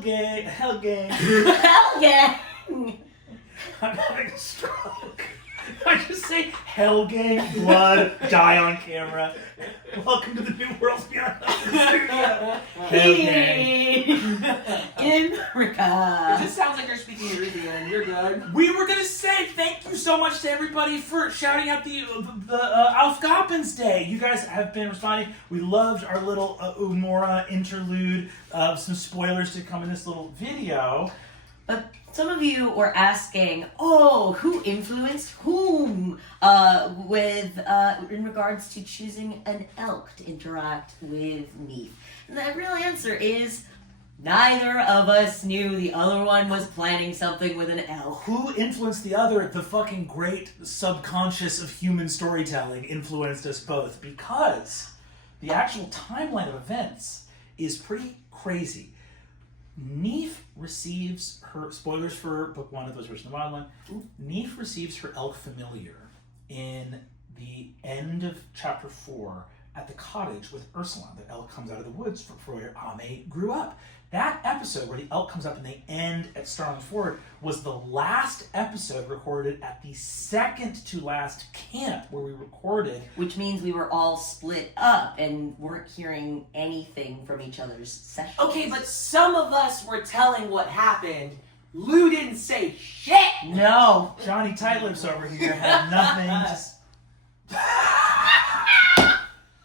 gang. Hell gang. I'm having a stroke. I just say hell gang, blood, die on camera. Welcome to the New Worlds Beyond the Studio. Hell gang. Imrica. It just sounds like you're speaking Eritrean. You're good. We were gonna say thank you so much to everybody for shouting out the Alf Gappen's Day. You guys have been responding. We loved our little Umora interlude. Some spoilers to come in this little video. But some of you were asking, who influenced whom in regards to choosing an elk to interact with Neef? And the real answer is neither of us knew the other one was planning something with an elk. Who influenced the other? The fucking great subconscious of human storytelling influenced us both, because the actual timeline of events is pretty crazy. Neef receives her, spoilers for book 1 of those versions of the wild one, Neef receives her elk familiar in the end of chapter 4 at the cottage with Ursula. The elk comes out of the woods for where Ame grew up. That episode where the elk comes up and they end at Starling Ford was the last episode recorded at the second to last camp where we recorded. Which means we were all split up and weren't hearing anything from each other's sessions. Okay, but some of us were telling what happened. Lou didn't say shit. No. Johnny Tightlips over here had nothing to...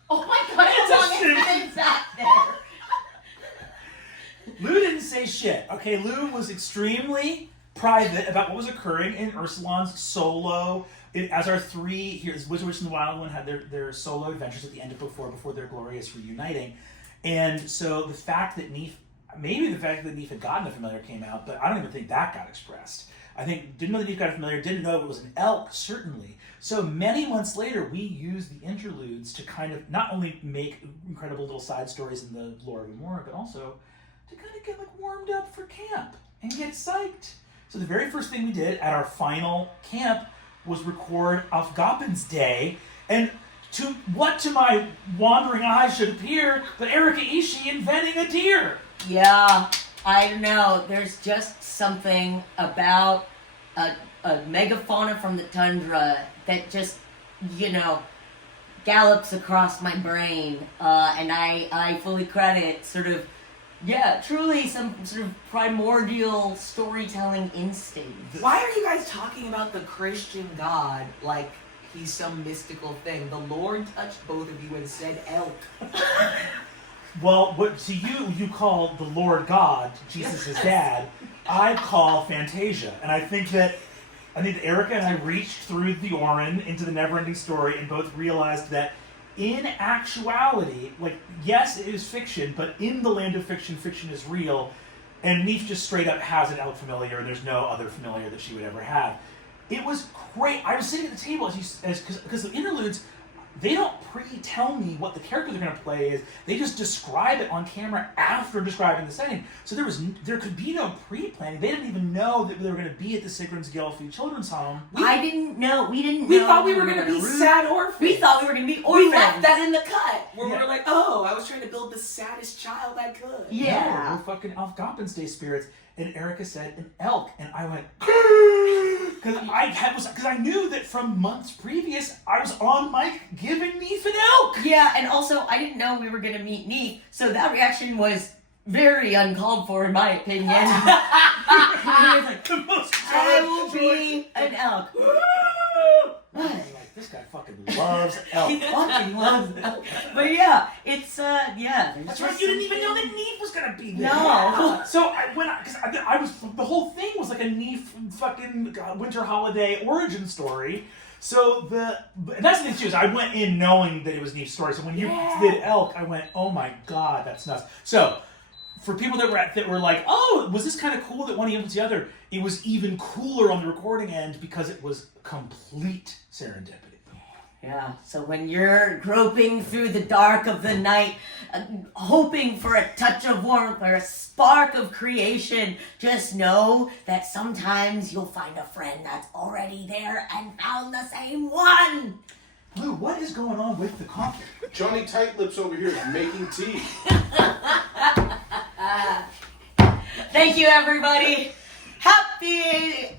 Oh my god, how long has been back there? Lou didn't say shit. Okay, Lou was extremely private about what was occurring in Ursulan's solo. As our three, here's Wizard Witch and the Wild One had their solo adventures at the end of book 4 before their glorious reuniting. And so the fact that Neef had gotten a familiar came out, but I don't even think that got expressed. I think, didn't know that Neef got a familiar, didn't know it was an elk, certainly. So many months later, we used the interludes to kind of not only make incredible little side stories in the lore of Umora, but also to kind of get warmed up for camp and get psyched. So the very first thing we did at our final camp was record Alf Gappen's Day, and to my wandering eyes should appear, but Erika Ishii inventing a deer. Yeah, I don't know. There's just something about a megafauna from the tundra that just, gallops across my brain, and I fully credit truly some sort of primordial storytelling instinct. Why are you guys talking about the Christian God like he's some mystical thing? The Lord touched both of you and said elk. Well, what to you call the Lord God, Jesus' dad, I call Fantasia. And I think that Erika and I reached through the Orin into the never-ending story and both realized that in actuality, yes, it is fiction, but in the land of fiction, fiction is real. And Neef just straight up has an elk familiar, and there's no other familiar that she would ever have. It was great. I was sitting at the table because the interludes, they don't pre-tell me what the characters are going to play is. They just describe it on camera after describing the setting. So there could be no pre-planning. They didn't even know that they were going to be at the Sigrun's Gelfi Children's Home. I didn't know. We didn't know. We thought we were going to be sad orphans. We thought we were going to be orphans. We left that in the cut. Where we were like, I was trying to build the saddest child I could. Yeah. No, we're fucking Alf Gappen's Day spirits. And Erika said an elk, and I went because I knew that from months previous I was on mic giving Neef an elk. Yeah, and also I didn't know we were gonna meet Neef, so that reaction was very uncalled for in my opinion. He was like, The most I will be an elk. I'm like, this guy fucking loves elk. He fucking loves elk. But yeah, it's That's right. You didn't even know that Neef was gonna be there. No. So I was the whole thing was like a Neef fucking winter holiday origin story. So and that's the thing too is I went in knowing that it was Neef's story. So when you did elk, I went, oh my god, that's nuts. So for people that were like, oh, was this kind of cool that one influenced the other? It was even cooler on the recording end because it was complete serendipity. Yeah, so when you're groping through the dark of the night, hoping for a touch of warmth or a spark of creation, just know that sometimes you'll find a friend that's already there and found the same one. Lou, what is going on with the coffee? Johnny Tightlips over here is making tea. Thank you, everybody. Happy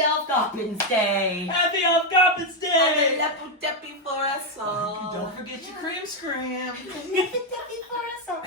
Alf Gopin's Day. Happy Alf Goppen's Day! Lepo deppy for us all. Don't forget your cream scram. Happy for us all.